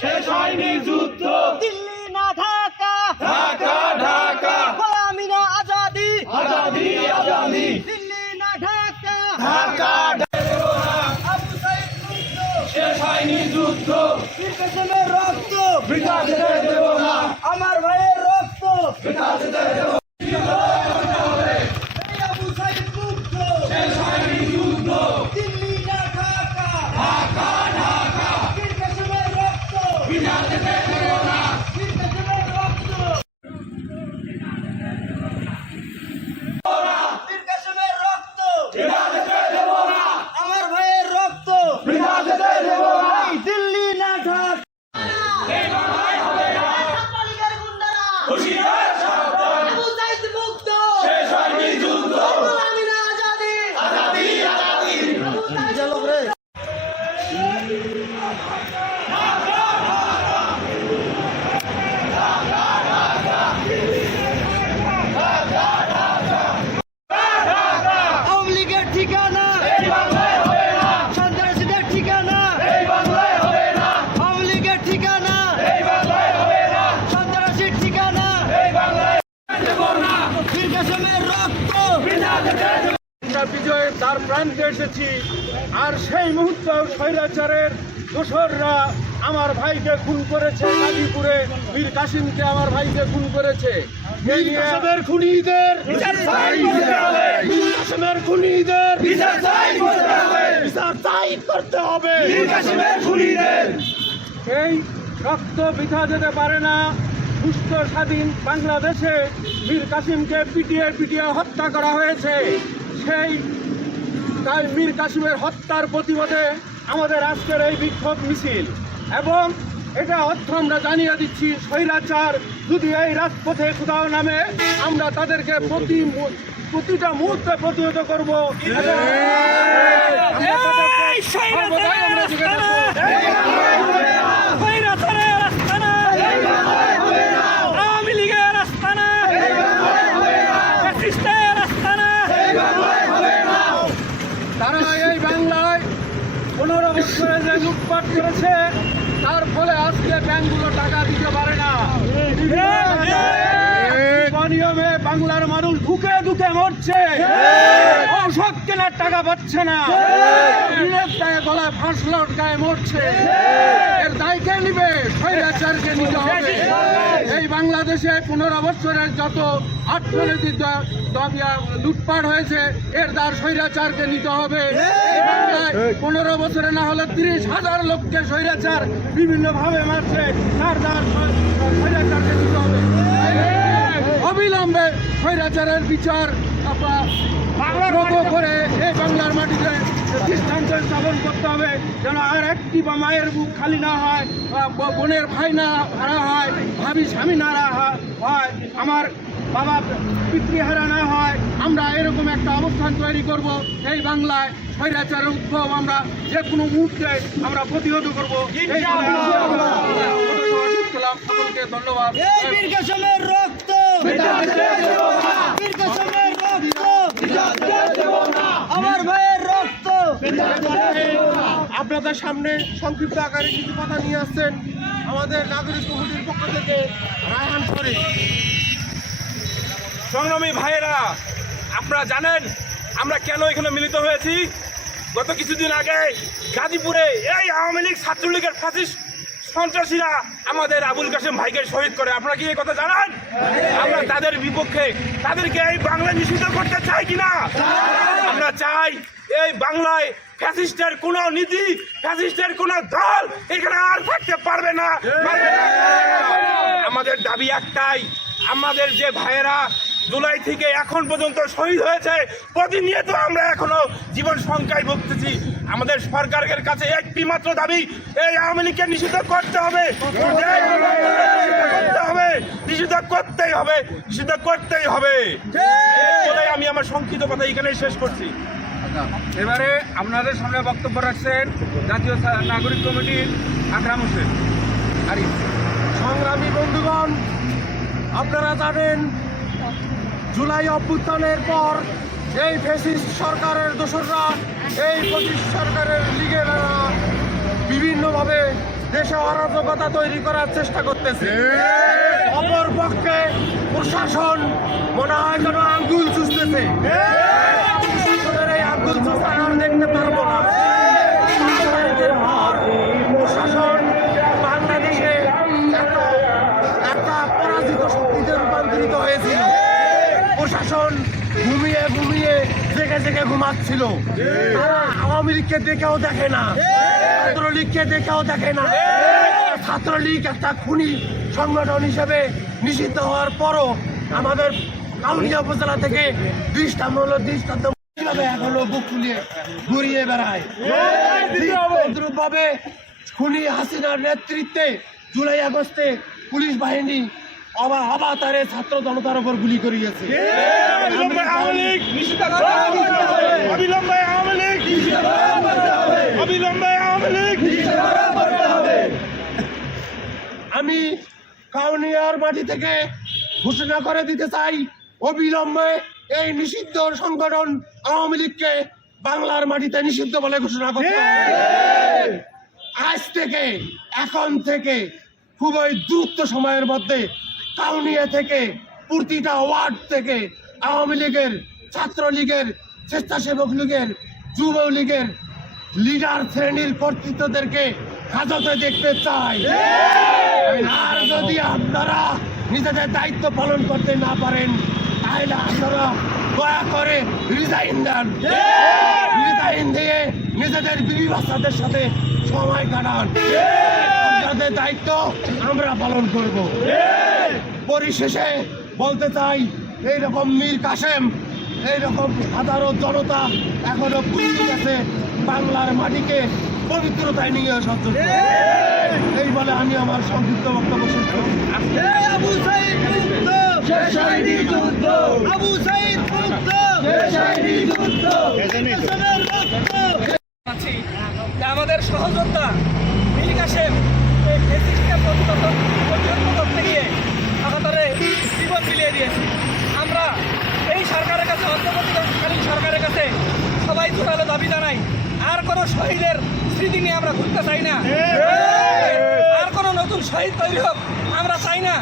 শেষ হয়নি যুদ্ধ। দিল্লি না ঢাকা। ঢাকা ঢাকা। গোলামি না আজাদি। আজাদি আজাদি। দিল্লি না ঢাকা। ঢাকা শেষ হয়নি যুদ্ধ। রক্ত। বৃথা যেতে দেব না আমার ভাইয়ের রক্ত বৃথা যেতে দেব এই আবু সাইদ মুক্ত শেষ হয়নি যুদ্ধ দিল্লি না ঢাকা ঢাকা ঢাকা বীর কাসেমের রক্ত বৃথা যেতে দেব না বীর কাসেমের রক্ত বীর কাসেমের রক্ত বৃথা যেতে দেব না আমার ভাইয়ের রক্ত বৃথা যেতে দেব না এই দিল্লি না ঢাকা ছাত্রলীগের গুন্ডারা হুশিয়ার সাবধান আবু সাইদ মুক্ত শেষ হয়নি যুদ্ধ গোলামি না আজাদি আজাদি আজাদি আবু সাইদ আওয়ামী লীগের ঠিকানা এই বাংলায় হবে না সন্ত্রাসীদের ঠিকানা এই বাংলায় হবে না আওয়ামী লীগের ঠিকানা এই বাংলায় হবে না সন্ত্রাসীর ঠিকানা এই বাংলায় দেব না বীর কাসেমের রক্ত বৃথা যেতে দেব আমরা বিজয়ের তার প্রান্তে এসেছি। আর সেই মুহূর্তে স্বৈরাচারের দোসররা আমার ভাইকে খুন করেছে গাজীপুরে। বীর কাসিমকে আমার ভাইকে খুন করেছে। খুনিদের খুনিদের বিচার চাই করতে হবে। বিচার চাই করতে হবে। বীর কাশিমের খুনিদের। এই রক্ত বিধা যেতে পারে না। সুস্থ স্বাধীন বাংলাদেশে মীর কাসিমকে পিটিয়ে পিটিয়ে হত্যা করা হয়েছে। সেই তাই মীর কাশিমের হত্যার প্রতিবাদে আমাদের আজকের এই বিক্ষোভ মিছিল। এবং এটা অর্থ আমরা জানিয়ে দিচ্ছি স্বৈরাচার যদি এই রাজপথে কোথাও নামে আমরা তাদেরকে প্রতি প্রতিটা মুহূর্তে প্রতিহত করব। আমরা তাদেরকে সর্বদাই আমরা দিকে রাখব। তারা এই বাংলায় পনেরো বছরে যে লুটপাট করেছে তার ফলে আজকে ব্যাংকগুলো টাকা দিতে পারে না অনিয়মে বাংলার মানুষ ঢুকে ঢুকে মরছে ঔষধ কেনার টাকা পাচ্ছে না দায়ে গলায় লটকায় মরছে এর দায় নিবে স্বৈরাচারকে নিতে হবে এই বাংলাদেশে পনেরো বছরের যত অর্থনৈতিক লুটপাট হয়েছে, এর দার স্বৈরাচারকে নিতে হবে। পনেরো বছরে না হলে তিরিশ হাজার লোককে স্বৈরাচার বিভিন্ন ভাবে মারছে তার দার স্বৈরাচারকে নিতে হবে। অবিলম্বে স্বৈরাচারের বিচার করে এই বাংলার মাটিতে দৃষ্টান্ত স্থাপন করতে হবে। যেন আর একটি বা মায়ের বুক খালি না হয় বা বোনের ভাই না হারা হয় ভাবি স্বামী না হয়। আমার বাবা পিতৃহারা না হয় আমরা এরকম একটা অবস্থান তৈরি করব। এই বাংলায় স্বৈরাচারের উদ্ভব আমরা যে কোনো মুহূর্তে আমরা প্রতিহত করব। সকলকে ধন্যবাদ। রক্ত। আমার ভাইয়ের রক্ত। আপনাদের সামনে সংক্ষিপ্ত আকারে কিছু কথা নিয়ে আসছেন আমাদের নাগরিক কমিটির পক্ষ থেকে রায়হান শরীফ সংগ্রামী ভাইয়েরা, আপনারা জানেন আমরা কেন এখানে মিলিত হয়েছি? গত কিছুদিন আগে গাজীপুরে এই আওয়ামী লীগ ছাত্রলীগের ফ্যাসিস্ট সন্ত্রাসীরা আমাদের আবুল কাশেম ভাইকে শহীদ করে। আপনারা কি এই কথা জানান? আমরা তাদের বিপক্ষে তাদেরকে এই বাংলা নিষিদ্ধ করতে চাই কিনা? আমরা চাই এই বাংলায় ফ্যাসিস্টের কোন নীতি ফ্যাসিস্টের কোন দল এখানে আর থাকতে পারবে না। আমাদের দাবি একটাই, আমাদের যে ভাইয়েরা জুলাই থেকে এখন পর্যন্ত শহীদ হয়েছে। প্রতিনিয়ত আমরা এখনও জীবন সংখ্যায় ভুগতেছি। আমাদের সরকারের কাছে একটি মাত্র দাবি এই আওয়ামী লীগকে নিষিদ্ধ করতে হবে। করতে হবে। নিষিদ্ধ করতেই হবে। নিষিদ্ধ করতেই হবে। এই আমি আমার সংক্ষিপ্ত কথা এখানেই শেষ করছি। এবারে আপনাদের সামনে বক্তব্য রাখছেন জাতীয় নাগরিক কমিটির আকরাম হোসেন। আরিফ। সংগ্রামী বন্ধুগণ আপনারা জানেন জুলাই অভ্যুত্থানের পর এই ফেসিস সরকারের দোসররা, এই ফেসিস সরকারের লিগে বিভিন্নভাবে দেশে অরাজকতা তৈরি করার চেষ্টা করতেছে। প্রশাসন ঘুমিয়ে ঘুমিয়ে জেগে জেগে ঘুমাচ্ছিল। আওয়ামী লীগকে দেখেও দেখে না। ছাত্রলীগকে দেখেও দেখে না। ছাত্রলীগ একটা খুনি সংগঠন হিসেবে নিষিদ্ধ হওয়ার পরও আমাদের কাউনিয়া উপজেলা থেকে দৃষ্টামূলক দৃষ্টান্ত কীভাবে এখনও বুক ফুলিয়ে ঘুরিয়ে বেড়ায়? খুনি হাসিনার নেতৃত্বে জুলাই আগস্টে পুলিশ বাহিনী অবাতারে ছাত্র জনতার উপর গুলি করিয়েছে আমি কাউনিয়ার মাটি থেকে ঘোষণা করে দিতে চাই অবিলম্বে এই নিষিদ্ধ সংগঠন আওয়ামী লীগকে বাংলার মাটিতে নিষিদ্ধ বলে ঘোষণা করতে আজ থেকে এখন থেকে খুবই দ্রুত সময়ের মধ্যে কাউনিয়া থেকে, প্রতিটা ওয়ার্ড থেকে আওয়ামী লীগের, ছাত্রলীগের, স্বেচ্ছাসেবক লীগের যুব লীগের লিডার শ্রেণির কর্তৃত্বদেরকে হাজতে দেখতে চাই। আর যদি আপনারা নিজেদের দায়িত্ব পালন করতে না পারেন, তাহলে আপনারা দয়া করে রিজাইন দেন। রিজাইন দিয়ে নিজেদের বিবি বাচ্চাদের সাথে সময় কাটান। আপনাদের দায়িত্ব আমরা পালন করব। পরিশেষে বলতে চাই এইরকম মীর কাসেম এইরকম সাধারণ জনতা এখনও পুষ্টি আছে বাংলার মাটিকে পবিত্রতায় নিয়ে সহ্য করে। এই বলে আমি আমার সংক্ষিপ্ত বক্তব্য শেষ করছি। আবু সাইদ মুক্ত। আবু সাইদ মুক্ত। আমাদের সহযোদ্ধা মিলি কাশেম এই ফেসিসকে প্রতিহত প্রতিহত করতে গিয়ে আমাদের বিলিয়ে দিয়েছে। আমরা এই সরকারের কাছে অন্তর্বর্তীকালীন সরকারের কাছে সবাই জোরালো দাবি জানাই, আর কোনো শহীদের স্মৃতি নিয়ে আমরা ঘুরতে চাই না। আর কোনো নতুন শহীদ তৈরি হোক আমরা চাই না।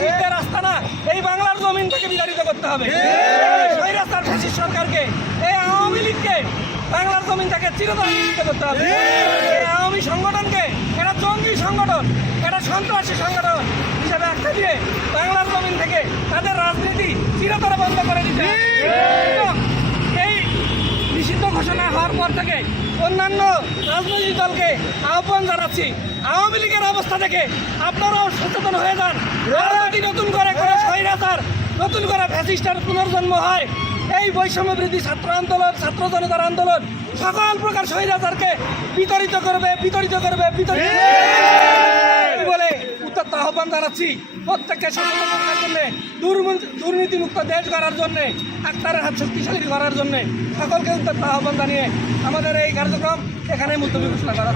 শহীদদের রাস্তা না এই বাংলার জমিন থেকে বিতাড়িত করতে হবে। স্বৈরাচার ফ্যাসিস সরকারকে, এই আওয়ামী লীগকে বাংলার জমিন থেকে চিরতরে করতে হবে। আওয়ামী সংগঠনকে সংগঠন, এটা সন্ত্রাসী সংগঠন হিসেবে একটা দিয়ে বাংলার জমিন থেকে তাদের রাজনীতি চিরতরে বন্ধ করে দিতে এই নিষিদ্ধ ঘোষণা হওয়ার পর থেকে অন্যান্য রাজনৈতিক দলকে আহ্বান জানাচ্ছি, আওয়ামী লীগের অবস্থা থেকে আপনারাও সচেতন হয়ে যান। যদি নতুন করে কোনো স্বৈরাচার, নতুন করে ফ্যাসিস্টার পুনর্জন্ম হয়, এই বৈষম্য বৃদ্ধি ছাত্র আন্দোলন, ছাত্র জনতার আন্দোলন সকল প্রকার স্বৈরাচারকে বিতরিত করবে বিতরিত করবে বিতরিত আহ্বান জানাচ্ছি প্রত্যেককে সচেতন করার জন্য দুর্নীতিমুক্ত দেশ গড়ার জন্য আক্তারের হাত শক্তিশালী করার জন্য সকলকে উদ্যোক্তা আহ্বান জানিয়ে আমাদের এই কার্যক্রম এখানে মুলতবি ঘোষণা করা।